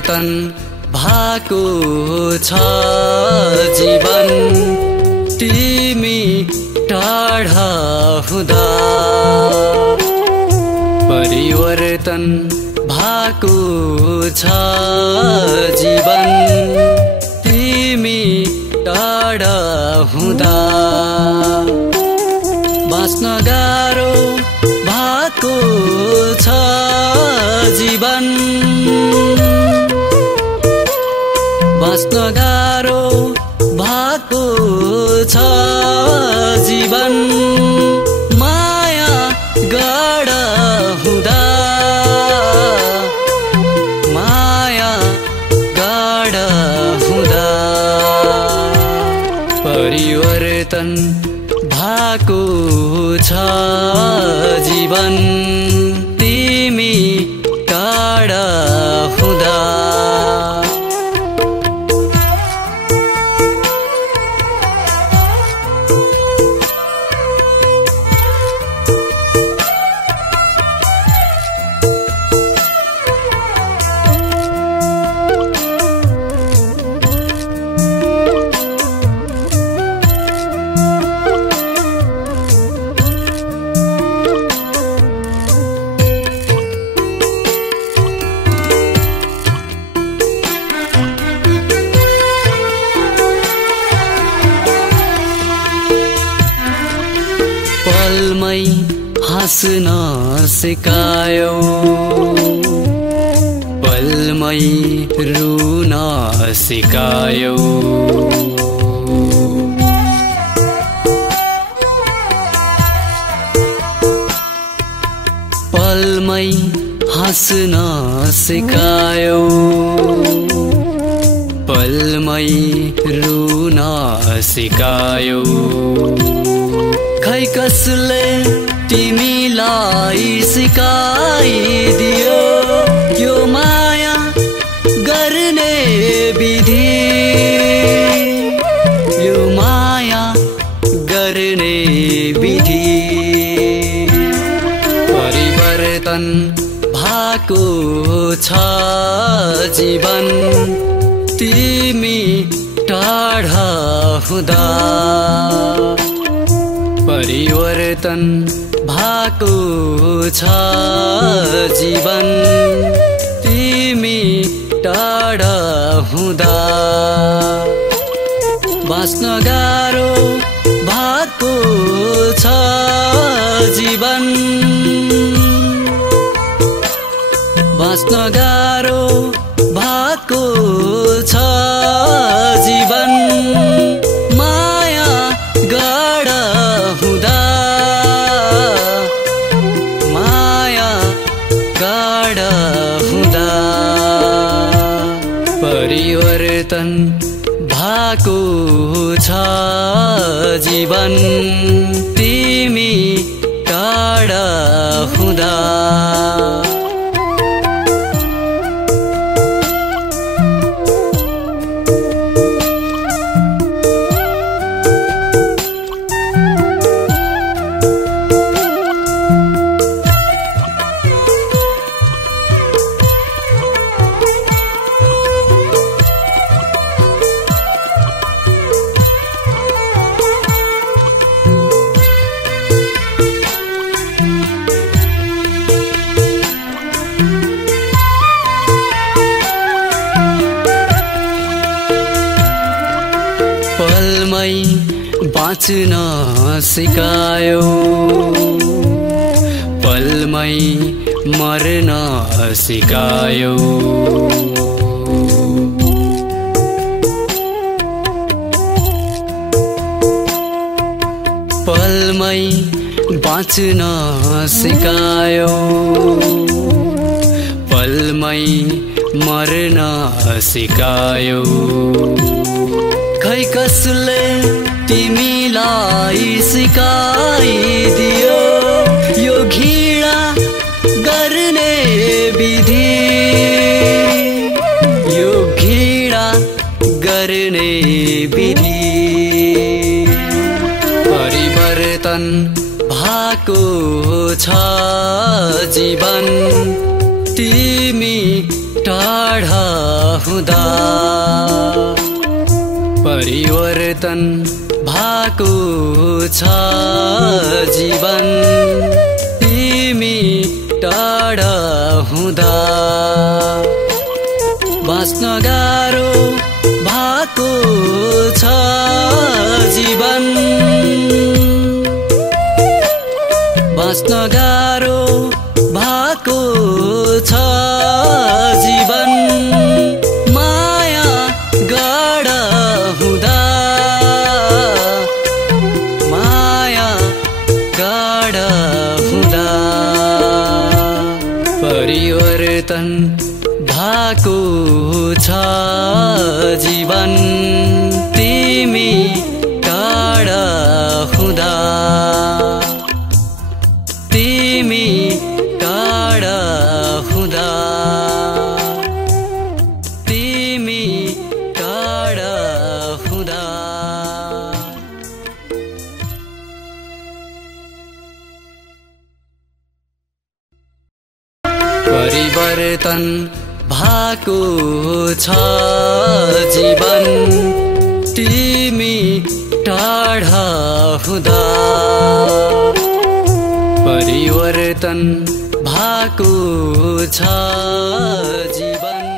परिवर्तन भएको छ जीवन तिमी टाढा हुँदा परिवर्तन भएको छ जीवन तिमी टाढा हुँदा बाँच्न गाह्रो भएको छ जीवन बाँच्न गाह्रो भएको छ जीवन माया गाढा हुँदा माया गाढा हुँदा परिवर्तन भएको छ जीवन तिमी टाढा हुँदा पलमै हाँस्न सिकायो पलमै रुन सिकायो पलमै हाँस्न सिकायो पलमै रुन सिकायो खै कसले तिमीलाई सिकाइदियो यो माया गर्ने विधि यो माया गर्ने विधि परिवर्तन भएको छ जीवन तिमी टाढा हुँदा परिवर्तन भएको छ जीवन तिमी टाढा हुँदा बाँच्न गाह्रो भएको छ जीवन बाँच्न गाह्रो भएको छ जीवन माया गाढा हुँदा माया गाढा हुँदा परिवर्तन भएको छ जीवन तिमी टाढा हुँदा पलमै बाँच्न सिकायो पलमै मर्न सिकायो पलमै बाँच्न सिकायो पलमै मर्न सिकायो खै कसले तिमीलाई सिकाइदियो यो घृणा गर्ने विधि यो घृणा गर्ने विधि परिवर्तन भएको छ जीवन तिमी टाढा हुँदा परिवर्तन भएको छ जीवन तिमी टाढा हुँदा बाँच्न गाह्रो भएको छ जीवन बाँच्न गाह्रो भएको छ जीवन माया गाढा हुँदा माया गाढा हुँदा परिवर्तन भएको छ जीवन तिमी टाढा हुँदा तिमी टाढा हुँदा तिमी टाढा हुँदा परिवर्तन भएको छ जीवन तिमी टाढा हुँदा परिवर्तन भएको छ जीवन